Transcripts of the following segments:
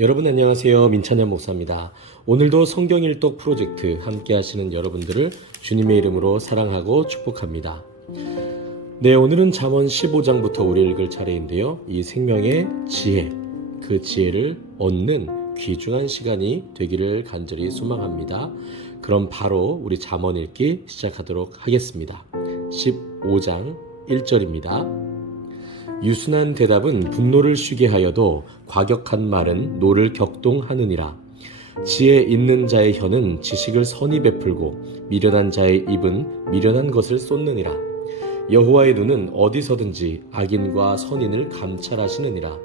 여러분 안녕하세요. 민찬현 목사입니다. 오늘도 성경 일독 프로젝트 함께 하시는 여러분들을 주님의 이름으로 사랑하고 축복합니다. 네, 오늘은 잠언 15장부터 우리 읽을 차례인데요. 이 생명의 지혜, 그 지혜를 얻는 귀중한 시간이 되기를 간절히 소망합니다. 그럼 바로 우리 잠언 읽기 시작하도록 하겠습니다. 15장 1절입니다. 유순한 대답은 분노를 쉬게 하여도 과격한 말은 노를 격동하느니라. 지혜 있는 자의 혀는 지식을 선히 베풀고 미련한 자의 입은 미련한 것을 쏟느니라. 여호와의 눈은 어디서든지 악인과 선인을 감찰하시느니라.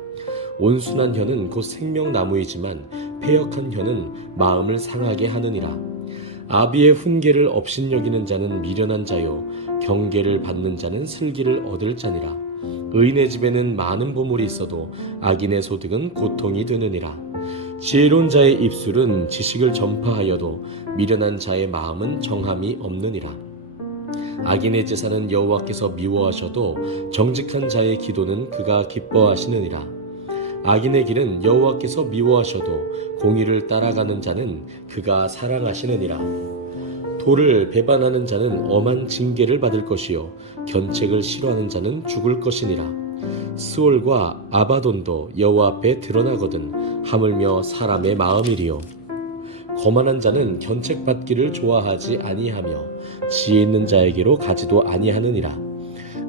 온순한 혀는 곧 생명나무이지만 패역한 혀는 마음을 상하게 하느니라. 아비의 훈계를 업신여기는 자는 미련한 자요 경계를 받는 자는 슬기를 얻을 자니라. 의인의 집에는 많은 보물이 있어도 악인의 소득은 고통이 되느니라. 지혜로운 자의 입술은 지식을 전파하여도 미련한 자의 마음은 정함이 없느니라. 악인의 제사는 여호와께서 미워하셔도 정직한 자의 기도는 그가 기뻐하시느니라. 악인의 길은 여호와께서 미워하셔도 공의를 따라가는 자는 그가 사랑하시느니라. 도를 배반하는 자는 엄한 징계를 받을 것이요 견책을 싫어하는 자는 죽을 것이니라. 스올과 아바돈도 여호와 앞에 드러나거든 하물며 사람의 마음이리요. 거만한 자는 견책받기를 좋아하지 아니하며 지혜 있는 자에게로 가지도 아니하느니라.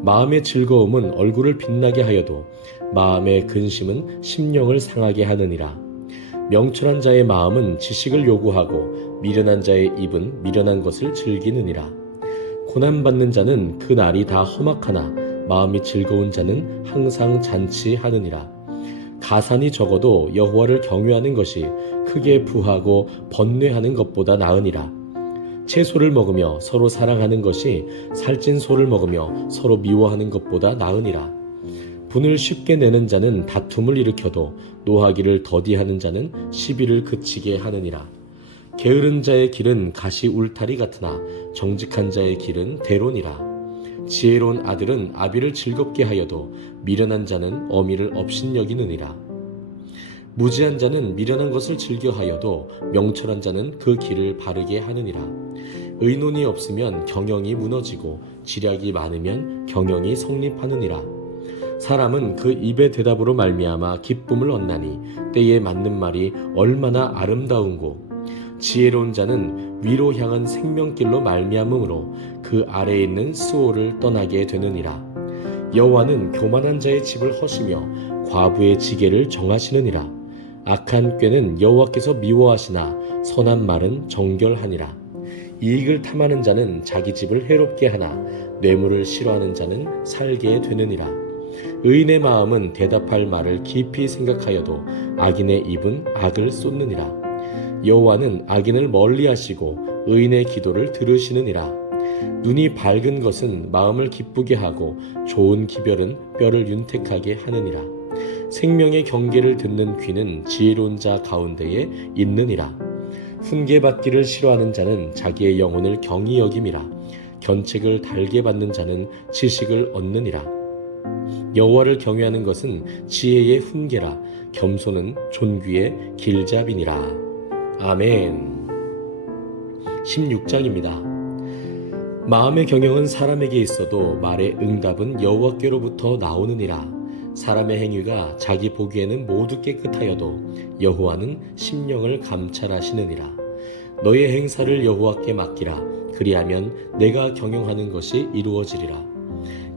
마음의 즐거움은 얼굴을 빛나게 하여도 마음의 근심은 심령을 상하게 하느니라. 명철한 자의 마음은 지식을 요구하고 미련한 자의 입은 미련한 것을 즐기느니라. 고난받는 자는 그 날이 다 험악하나 마음이 즐거운 자는 항상 잔치하느니라. 가산이 적어도 여호와를 경외하는 것이 크게 부하고 번뇌하는 것보다 나으니라. 채소를 먹으며 서로 사랑하는 것이 살찐 소를 먹으며 서로 미워하는 것보다 나으니라. 분을 쉽게 내는 자는 다툼을 일으켜도 노하기를 더디하는 자는 시비를 그치게 하느니라. 게으른 자의 길은 가시 울타리 같으나 정직한 자의 길은 대론이라. 지혜로운 아들은 아비를 즐겁게 하여도 미련한 자는 어미를 업신여기느니라. 무지한 자는 미련한 것을 즐겨하여도 명철한 자는 그 길을 바르게 하느니라. 의논이 없으면 경영이 무너지고 지략이 많으면 경영이 성립하느니라. 사람은 그 입의 대답으로 말미암아 기쁨을 얻나니 때에 맞는 말이 얼마나 아름다운고. 지혜로운 자는 위로 향한 생명길로 말미암음으로 그 아래에 있는 스올을 떠나게 되느니라. 여호와는 교만한 자의 집을 허시며 과부의 지계를 정하시느니라. 악한 꾀는 여호와께서 미워하시나 선한 말은 정결하니라. 이익을 탐하는 자는 자기 집을 해롭게 하나 뇌물을 싫어하는 자는 살게 되느니라. 의인의 마음은 대답할 말을 깊이 생각하여도 악인의 입은 악을 쏟느니라. 여호와는 악인을 멀리하시고 의인의 기도를 들으시느니라. 눈이 밝은 것은 마음을 기쁘게 하고 좋은 기별은 뼈를 윤택하게 하느니라. 생명의 경계를 듣는 귀는 지혜로운 자 가운데에 있느니라. 훈계받기를 싫어하는 자는 자기의 영혼을 경히 여김이라. 견책을 달게 받는 자는 지식을 얻느니라. 여호와를 경외하는 것은 지혜의 훈계라. 겸손은 존귀의 길잡이니라. 아멘. 16장입니다. 마음의 경영은 사람에게 있어도 말의 응답은 여호와께로부터 나오느니라. 사람의 행위가 자기 보기에는 모두 깨끗하여도 여호와는 심령을 감찰하시느니라. 너의 행사를 여호와께 맡기라. 그리하면 내가 경영하는 것이 이루어지리라.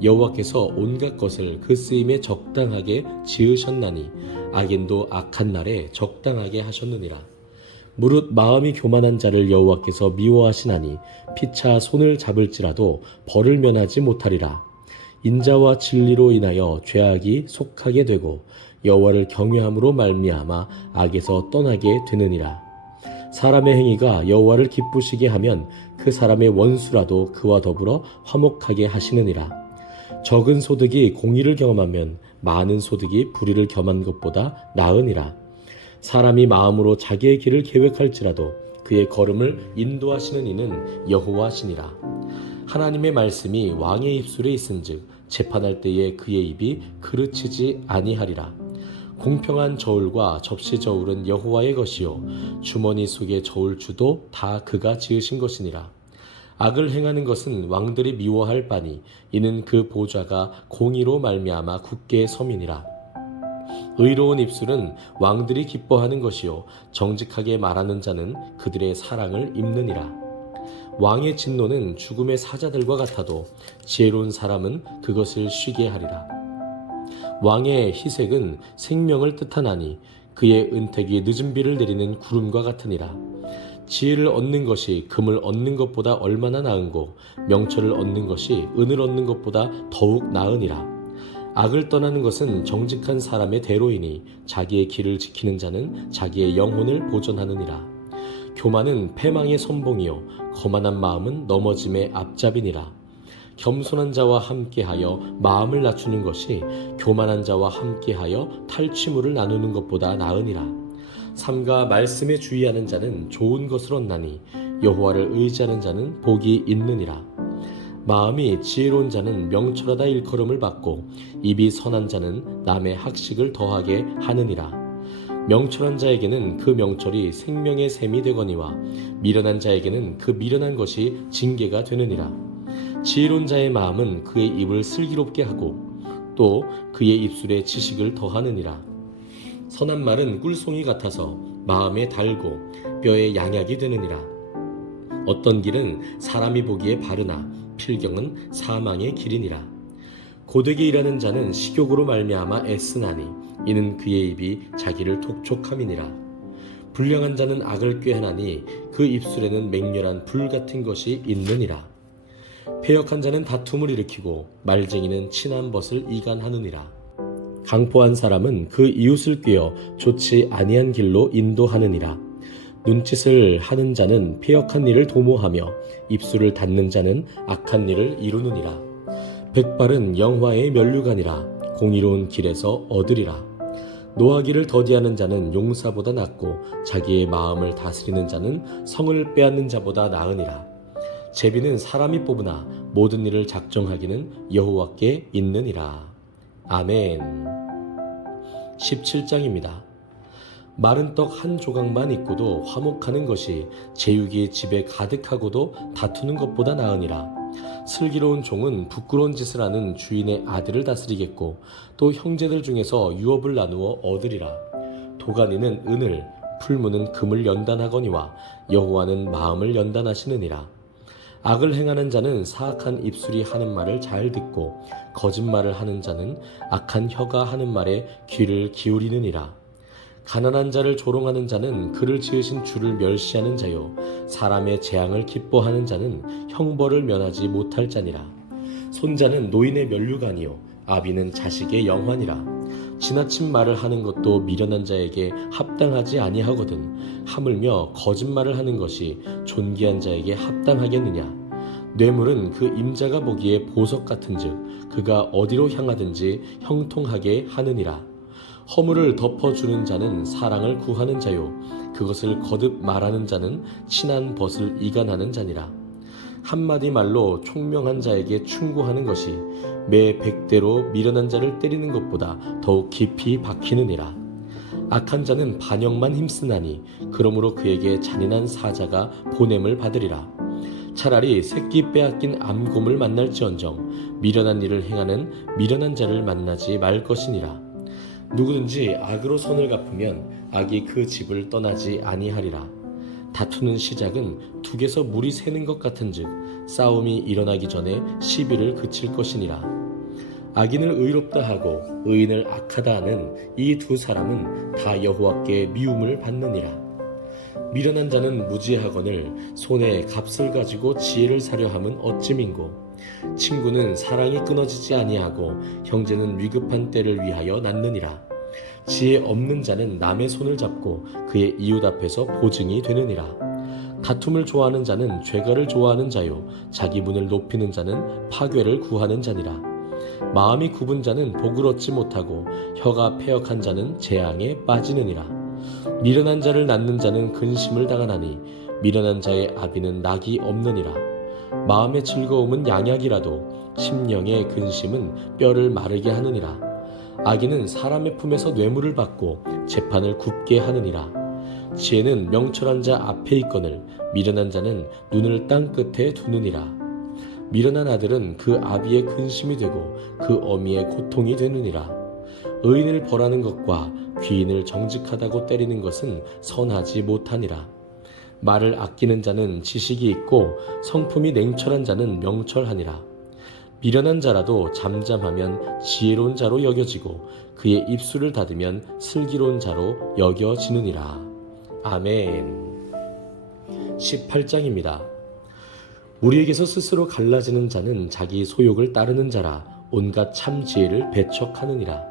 여호와께서 온갖 것을 그 쓰임에 적당하게 지으셨나니 악인도 악한 날에 적당하게 하셨느니라. 무릇 마음이 교만한 자를 여호와께서 미워하시나니 피차 손을 잡을지라도 벌을 면하지 못하리라. 인자와 진리로 인하여 죄악이 속하게 되고 여호와를 경외함으로 말미암아 악에서 떠나게 되느니라. 사람의 행위가 여호와를 기쁘시게 하면 그 사람의 원수라도 그와 더불어 화목하게 하시느니라. 적은 소득이 공의를 경험하면 많은 소득이 불의를 겸한 것보다 나으니라. 사람이 마음으로 자기의 길을 계획할지라도 그의 걸음을 인도하시는 이는 여호와시니라. 하나님의 말씀이 왕의 입술에 있은즉 재판할 때에 그의 입이 그르치지 아니하리라. 공평한 저울과 접시 저울은 여호와의 것이요 주머니 속의 저울추도 다 그가 지으신 것이니라. 악을 행하는 것은 왕들이 미워할 바니 이는 그 보좌가 공의로 말미암아 굳게 섬이니라. 의로운 입술은 왕들이 기뻐하는 것이요 정직하게 말하는 자는 그들의 사랑을 입느니라. 왕의 진노는 죽음의 사자들과 같아도 지혜로운 사람은 그것을 쉬게 하리라. 왕의 희색은 생명을 뜻하나니 그의 은택이 늦은 비를 내리는 구름과 같으니라. 지혜를 얻는 것이 금을 얻는 것보다 얼마나 나은고 명철을 얻는 것이 은을 얻는 것보다 더욱 나으니라. 악을 떠나는 것은 정직한 사람의 대로이니 자기의 길을 지키는 자는 자기의 영혼을 보존하느니라. 교만은 패망의 선봉이요 거만한 마음은 넘어짐의 앞잡이니라. 겸손한 자와 함께하여 마음을 낮추는 것이 교만한 자와 함께하여 탈취물을 나누는 것보다 나으니라. 삼가 말씀에 주의하는 자는 좋은 것을 얻나니 여호와를 의지하는 자는 복이 있느니라. 마음이 지혜로운 자는 명철하다 일컬음을 받고 입이 선한 자는 남의 학식을 더하게 하느니라. 명철한 자에게는 그 명철이 생명의 샘이 되거니와 미련한 자에게는 그 미련한 것이 징계가 되느니라. 지혜로운 자의 마음은 그의 입을 슬기롭게 하고 또 그의 입술에 지식을 더하느니라. 선한 말은 꿀송이 같아서 마음에 달고 뼈에 양약이 되느니라. 어떤 길은 사람이 보기에 바르나 필경은 사망의 길이니라. 고되게 일하는 자는 식욕으로 말미암아 애쓰나니 이는 그의 입이 자기를 독촉함이니라. 불량한 자는 악을 꾀하나니 그 입술에는 맹렬한 불 같은 것이 있느니라. 패역한 자는 다툼을 일으키고 말쟁이는 친한 벗을 이간하느니라. 강포한 사람은 그 이웃을 꾀어 좋지 아니한 길로 인도하느니라. 눈짓을 하는 자는 패역한 일을 도모하며 입술을 닫는 자는 악한 일을 이루느니라. 백발은 영화의 면류관이라 공의로운 길에서 얻으리라. 노하기를 더디하는 자는 용사보다 낫고 자기의 마음을 다스리는 자는 성을 빼앗는 자보다 나으니라. 제비는 사람이 뽑으나 모든 일을 작정하기는 여호와께 있느니라. 아멘. 17장입니다. 마른 떡 한 조각만 있고도 화목하는 것이 제육이 집에 가득하고도 다투는 것보다 나으니라. 슬기로운 종은 부끄러운 짓을 하는 주인의 아들을 다스리겠고 또 형제들 중에서 유업을 나누어 얻으리라. 도가니는 은을, 풀무는 금을 연단하거니와 여호와는 마음을 연단하시느니라. 악을 행하는 자는 사악한 입술이 하는 말을 잘 듣고 거짓말을 하는 자는 악한 혀가 하는 말에 귀를 기울이느니라. 가난한 자를 조롱하는 자는 그를 지으신 주를 멸시하는 자요 사람의 재앙을 기뻐하는 자는 형벌을 면하지 못할 자니라. 손자는 노인의 면류관이요 아비는 자식의 영환이라. 지나친 말을 하는 것도 미련한 자에게 합당하지 아니하거든 하물며 거짓말을 하는 것이 존귀한 자에게 합당하겠느냐. 뇌물은 그 임자가 보기에 보석 같은즉 그가 어디로 향하든지 형통하게 하느니라. 허물을 덮어주는 자는 사랑을 구하는 자요 그것을 거듭 말하는 자는 친한 벗을 이간하는 자니라. 한마디 말로 총명한 자에게 충고하는 것이 매 100대로 미련한 자를 때리는 것보다 더욱 깊이 박히느니라. 악한 자는 반역만 힘쓰나니 그러므로 그에게 잔인한 사자가 보냄을 받으리라. 차라리 새끼 빼앗긴 암곰을 만날지언정 미련한 일을 행하는 미련한 자를 만나지 말 것이니라. 누구든지 악으로 손을 갚으면 악이 그 집을 떠나지 아니하리라. 다투는 시작은 둑에서 물이 새는 것 같은즉 싸움이 일어나기 전에 시비를 그칠 것이니라. 악인을 의롭다 하고 의인을 악하다 하는 이 두 사람은 다 여호와께 미움을 받느니라. 미련한 자는 무지하거늘 손에 값을 가지고 지혜를 사려 함은 어찌민고. 친구는 사랑이 끊어지지 아니하고 형제는 위급한 때를 위하여 낳느니라. 지혜 없는 자는 남의 손을 잡고 그의 이웃 앞에서 보증이 되느니라. 다툼을 좋아하는 자는 죄가를 좋아하는 자요 자기 분을 높이는 자는 파괴를 구하는 자니라. 마음이 굽은 자는 복을 얻지 못하고 혀가 패역한 자는 재앙에 빠지느니라. 미련한 자를 낳는 자는 근심을 당하나니 미련한 자의 아비는 낙이 없느니라. 마음의 즐거움은 양약이라도 심령의 근심은 뼈를 마르게 하느니라. 악인은 사람의 품에서 뇌물을 받고 재판을 굽게 하느니라. 지혜는 명철한 자 앞에 있거늘 미련한 자는 눈을 땅 끝에 두느니라. 미련한 아들은 그 아비의 근심이 되고 그 어미의 고통이 되느니라. 의인을 벌하는 것과 귀인을 정직하다고 때리는 것은 선하지 못하니라. 말을 아끼는 자는 지식이 있고 성품이 냉철한 자는 명철하니라. 미련한 자라도 잠잠하면 지혜로운 자로 여겨지고 그의 입술을 닫으면 슬기로운 자로 여겨지느니라. 아멘. 18장입니다. 우리에게서 스스로 갈라지는 자는 자기 소욕을 따르는 자라 온갖 참 지혜를 배척하느니라.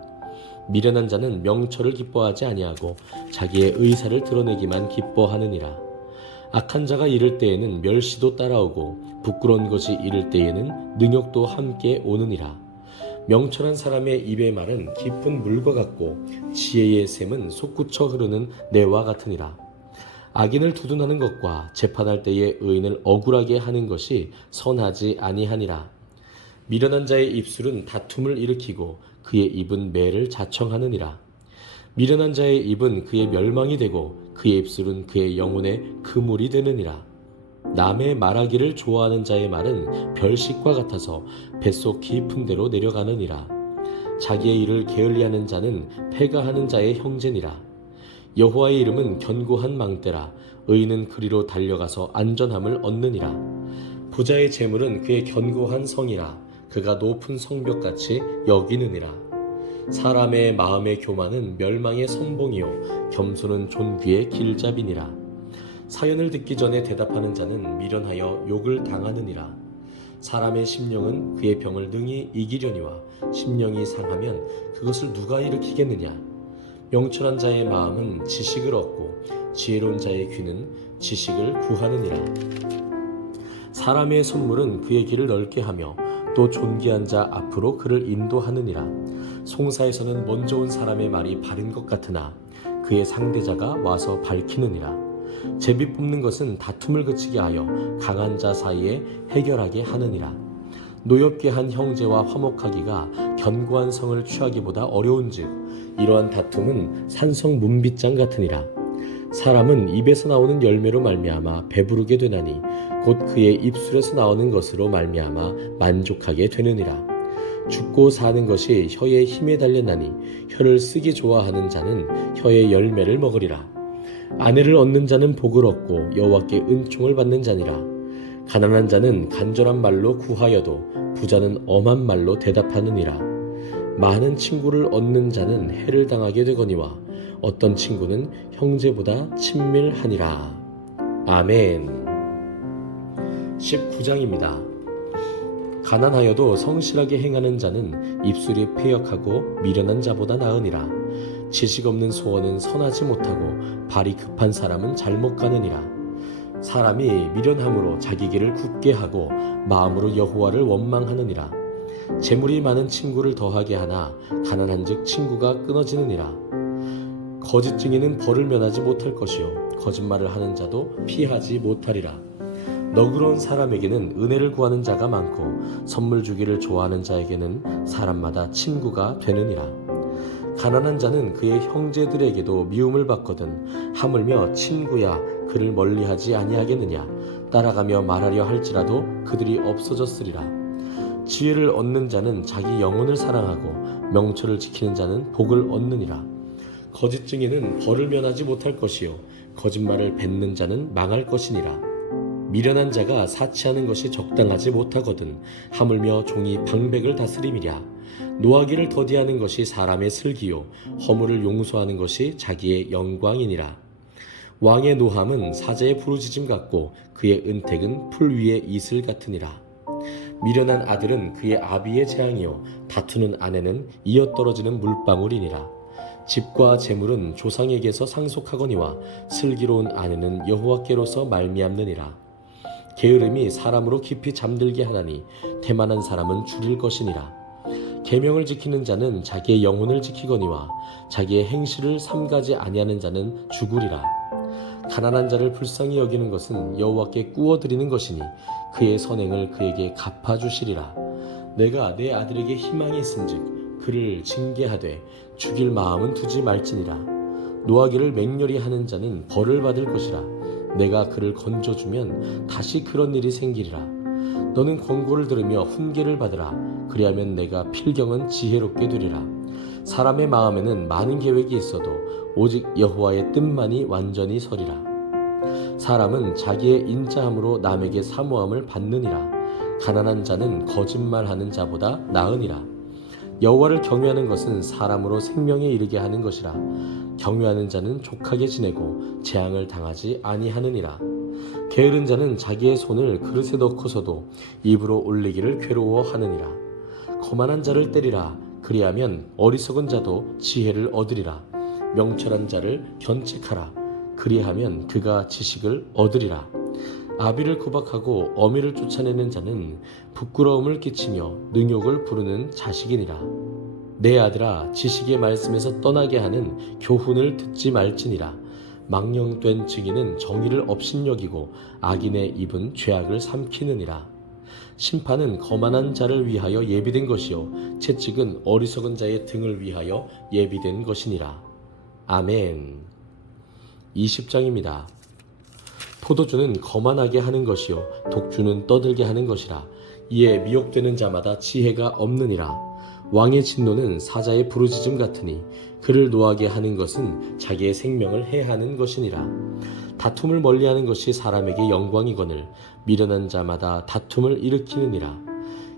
미련한 자는 명철을 기뻐하지 아니하고 자기의 의사를 드러내기만 기뻐하느니라. 악한 자가 이를 때에는 멸시도 따라오고 부끄러운 것이 이를 때에는 능욕도 함께 오느니라. 명철한 사람의 입의 말은 깊은 물과 같고 지혜의 샘은 솟구쳐 흐르는 내와 같으니라. 악인을 두둔하는 것과 재판할 때에 의인을 억울하게 하는 것이 선하지 아니하니라. 미련한 자의 입술은 다툼을 일으키고 그의 입은 매를 자청하느니라. 미련한 자의 입은 그의 멸망이 되고 그의 입술은 그의 영혼의 그물이 되느니라. 남의 말하기를 좋아하는 자의 말은 별식과 같아서 뱃속 깊은 데로 내려가느니라. 자기의 일을 게을리하는 자는 패가하는 자의 형제니라. 여호와의 이름은 견고한 망대라. 의인은 그리로 달려가서 안전함을 얻느니라. 부자의 재물은 그의 견고한 성이라. 그가 높은 성벽같이 여기느니라. 사람의 마음의 교만은 멸망의 선봉이요 겸손은 존귀의 길잡이니라. 사연을 듣기 전에 대답하는 자는 미련하여 욕을 당하느니라. 사람의 심령은 그의 병을 능히 이기려니와 심령이 상하면 그것을 누가 일으키겠느냐. 명철한 자의 마음은 지식을 얻고 지혜로운 자의 귀는 지식을 구하느니라. 사람의 선물은 그의 길을 넓게 하며 또 존귀한 자 앞으로 그를 인도하느니라. 송사에서는 먼저 온 사람의 말이 바른 것 같으나 그의 상대자가 와서 밝히느니라. 제비 뽑는 것은 다툼을 그치게 하여 강한 자 사이에 해결하게 하느니라. 노엽게 한 형제와 화목하기가 견고한 성을 취하기보다 어려운즉 이러한 다툼은 산성 문빗장 같으니라. 사람은 입에서 나오는 열매로 말미암아 배부르게 되나니 곧 그의 입술에서 나오는 것으로 말미암아 만족하게 되느니라. 죽고 사는 것이 혀의 힘에 달렸나니 혀를 쓰기 좋아하는 자는 혀의 열매를 먹으리라. 아내를 얻는 자는 복을 얻고 여호와께 은총을 받는 자니라. 가난한 자는 간절한 말로 구하여도 부자는 엄한 말로 대답하느니라. 많은 친구를 얻는 자는 해를 당하게 되거니와 어떤 친구는 형제보다 친밀하니라. 아멘. 19장입니다. 가난하여도 성실하게 행하는 자는 입술이 패역하고 미련한 자보다 나으니라. 지식 없는 소원은 선하지 못하고 발이 급한 사람은 잘못 가느니라. 사람이 미련함으로 자기 길을 굳게 하고 마음으로 여호와를 원망하느니라. 재물이 많은 친구를 더하게 하나 가난한즉 친구가 끊어지느니라. 거짓 증인은 벌을 면하지 못할 것이요 거짓말을 하는 자도 피하지 못하리라. 너그러운 사람에게는 은혜를 구하는 자가 많고 선물 주기를 좋아하는 자에게는 사람마다 친구가 되느니라. 가난한 자는 그의 형제들에게도 미움을 받거든 하물며 친구야 그를 멀리하지 아니하겠느냐. 따라가며 말하려 할지라도 그들이 없어졌으리라. 지혜를 얻는 자는 자기 영혼을 사랑하고 명철을 지키는 자는 복을 얻느니라. 거짓 증인은 벌을 면하지 못할 것이요 거짓말을 뱉는 자는 망할 것이니라. 미련한 자가 사치하는 것이 적당하지 못하거든 하물며 종이 방백을 다스림이랴. 노하기를 더디하는 것이 사람의 슬기요 허물을 용서하는 것이 자기의 영광이니라. 왕의 노함은 사자의 부르짖음 같고 그의 은택은 풀 위의 이슬 같으니라. 미련한 아들은 그의 아비의 재앙이요 다투는 아내는 이어떨어지는 물방울이니라. 집과 재물은 조상에게서 상속하거니와 슬기로운 아내는 여호와께로서 말미암느니라. 게으름이 사람으로 깊이 잠들게 하나니 태만한 사람은 줄일 것이니라. 계명을 지키는 자는 자기의 영혼을 지키거니와 자기의 행실을 삼가지 아니하는 자는 죽으리라. 가난한 자를 불쌍히 여기는 것은 여호와께 꾸어드리는 것이니 그의 선행을 그에게 갚아주시리라. 내가 내 아들에게 희망이 있은즉 그를 징계하되 죽일 마음은 두지 말지니라. 노하기를 맹렬히 하는 자는 벌을 받을 것이라. 내가 그를 건져주면 다시 그런 일이 생기리라. 너는 권고를 들으며 훈계를 받으라. 그리하면 내가 필경은 지혜롭게 되리라. 사람의 마음에는 많은 계획이 있어도 오직 여호와의 뜻만이 완전히 서리라. 사람은 자기의 인자함으로 남에게 사모함을 받느니라. 가난한 자는 거짓말하는 자보다 나으니라. 여호와를 경외하는 것은 사람으로 생명에 이르게 하는 것이라. 경외하는 자는 족하게 지내고 재앙을 당하지 아니하느니라. 게으른 자는 자기의 손을 그릇에 넣고서도 입으로 올리기를 괴로워하느니라. 거만한 자를 때리라. 그리하면 어리석은 자도 지혜를 얻으리라. 명철한 자를 견책하라. 그리하면 그가 지식을 얻으리라. 아비를 구박하고 어미를 쫓아내는 자는 부끄러움을 끼치며 능욕을 부르는 자식이니라. 내 아들아, 지식의 말씀에서 떠나게 하는 교훈을 듣지 말지니라. 망령된 증인은 정의를 업신여기고 악인의 입은 죄악을 삼키느니라. 심판은 거만한 자를 위하여 예비된 것이요 채찍은 어리석은 자의 등을 위하여 예비된 것이니라. 아멘. 20장입니다. 포도주는 거만하게 하는 것이요 독주는 떠들게 하는 것이라. 이에 미혹되는 자마다 지혜가 없느니라. 왕의 진노는 사자의 부르짖음 같으니 그를 노하게 하는 것은 자기의 생명을 해하는 것이니라. 다툼을 멀리하는 것이 사람에게 영광이거늘 미련한 자마다 다툼을 일으키느니라.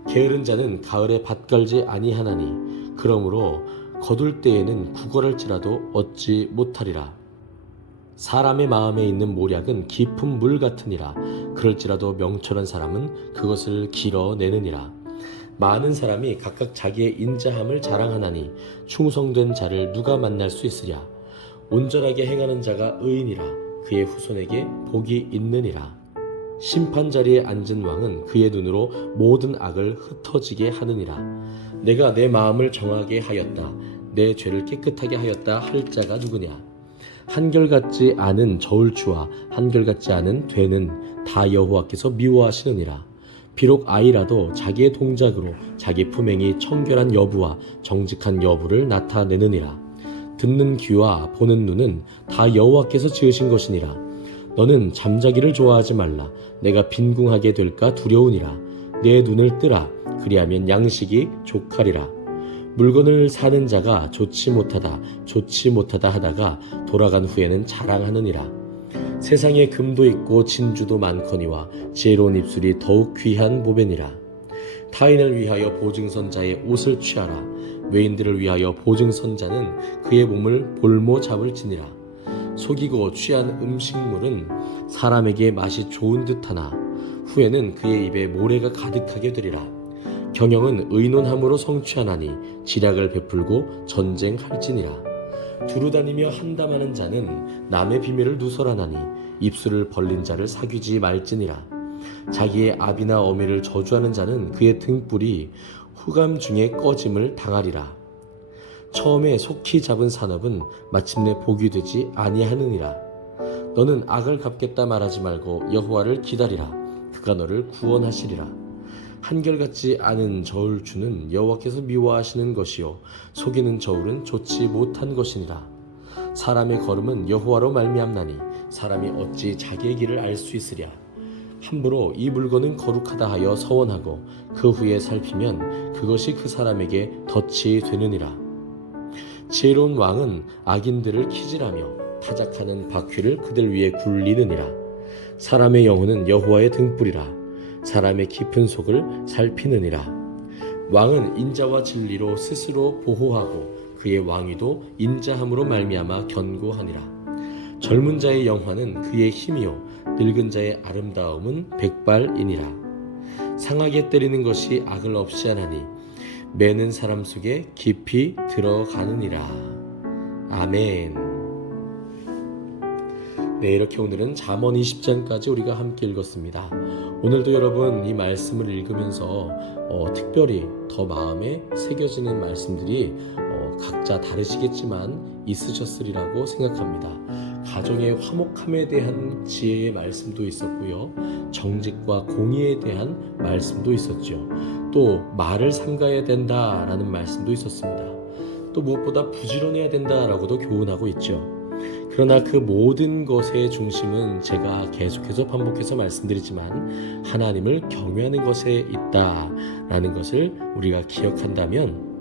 게으른 자는 가을에 밭 갈지 아니하나니 그러므로 거둘 때에는 구걸할지라도 얻지 못하리라. 사람의 마음에 있는 모략은 깊은 물 같으니라. 그럴지라도 명철한 사람은 그것을 길어내느니라. 많은 사람이 각각 자기의 인자함을 자랑하나니 충성된 자를 누가 만날 수 있으랴. 온전하게 행하는 자가 의인이라. 그의 후손에게 복이 있느니라. 심판자리에 앉은 왕은 그의 눈으로 모든 악을 흩어지게 하느니라. 내가 내 마음을 정하게 하였다. 내 죄를 깨끗하게 하였다 할 자가 누구냐. 한결같지 않은 저울추와 한결같지 않은 되는 다 여호와께서 미워하시느니라. 비록 아이라도 자기의 동작으로 자기 품행이 청결한 여부와 정직한 여부를 나타내느니라. 듣는 귀와 보는 눈은 다 여호와께서 지으신 것이니라. 너는 잠자기를 좋아하지 말라. 내가 빈궁하게 될까 두려우니라. 내 눈을 뜨라. 그리하면 양식이 족하리라. 물건을 사는 자가 좋지 못하다 하다가 돌아간 후에는 자랑하느니라. 세상에 금도 있고 진주도 많거니와 지혜로운 입술이 더욱 귀한 보배니라. 타인을 위하여 보증선자의 옷을 취하라. 외인들을 위하여 보증선자는 그의 몸을 볼모 잡을지니라. 속이고 취한 음식물은 사람에게 맛이 좋은 듯하나 후에는 그의 입에 모래가 가득하게 되리라. 경영은 의논함으로 성취하나니 지략을 베풀고 전쟁할지니라. 두루다니며 한담하는 자는 남의 비밀을 누설하나니 입술을 벌린 자를 사귀지 말지니라. 자기의 아비나 어미를 저주하는 자는 그의 등불이 후감 중에 꺼짐을 당하리라. 처음에 속히 잡은 산업은 마침내 복이 되지 아니하느니라. 너는 악을 갚겠다 말하지 말고 여호와를 기다리라. 그가 너를 구원하시리라. 한결같지 않은 저울추는 여호와께서 미워하시는 것이요 속이는 저울은 좋지 못한 것이니라. 사람의 걸음은 여호와로 말미암나니 사람이 어찌 자기의 길을 알 수 있으랴. 함부로 이 물건은 거룩하다 하여 서원하고 그 후에 살피면 그것이 그 사람에게 덫이 되느니라. 지혜로운 왕은 악인들을 키질하며 타작하는 바퀴를 그들 위에 굴리느니라. 사람의 영혼은 여호와의 등불이라. 사람의 깊은 속을 살피느니라. 왕은 인자와 진리로 스스로 보호하고 그의 왕위도 인자함으로 말미암아 견고하니라. 젊은 자의 영화는 그의 힘이요 늙은 자의 아름다움은 백발이니라. 상하게 때리는 것이 악을 없이 하나니 매는 사람 속에 깊이 들어가느니라. 아멘. 네, 이렇게 오늘은 잠언 20장까지 우리가 함께 읽었습니다. 오늘도 여러분 이 말씀을 읽으면서 특별히 더 마음에 새겨지는 말씀들이 각자 다르시겠지만 있으셨으리라고 생각합니다. 가정의 화목함에 대한 지혜의 말씀도 있었고요. 정직과 공의에 대한 말씀도 있었죠. 또 말을 삼가야 된다라는 말씀도 있었습니다. 또 무엇보다 부지런해야 된다라고도 교훈하고 있죠. 그러나 그 모든 것의 중심은 제가 계속해서 반복해서 말씀드리지만 하나님을 경외하는 것에 있다라는 것을 우리가 기억한다면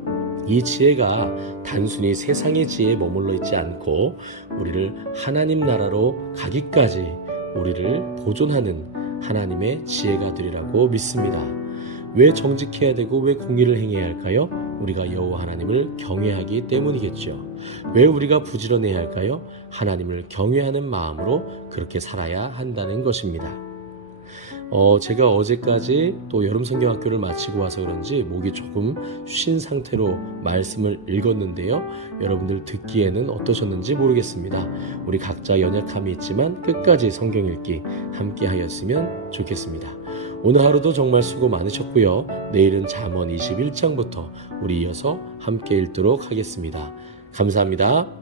이 지혜가 단순히 세상의 지혜에 머물러 있지 않고 우리를 하나님 나라로 가기까지 우리를 보존하는 하나님의 지혜가 되리라고 믿습니다. 왜 정직해야 되고 왜 공의를 행해야 할까요? 우리가 여호와 하나님을 경외하기 때문이겠죠. 왜 우리가 부지런해야 할까요? 하나님을 경외하는 마음으로 그렇게 살아야 한다는 것입니다. 제가 어제까지 또 여름 성경학교를 마치고 와서 그런지 목이 조금 쉰 상태로 말씀을 읽었는데요. 여러분들 듣기에는 어떠셨는지 모르겠습니다. 우리 각자 연약함이 있지만 끝까지 성경 읽기 함께 하였으면 좋겠습니다. 오늘 하루도 정말 수고 많으셨고요. 내일은 잠언 21장부터 우리 이어서 함께 읽도록 하겠습니다. 감사합니다.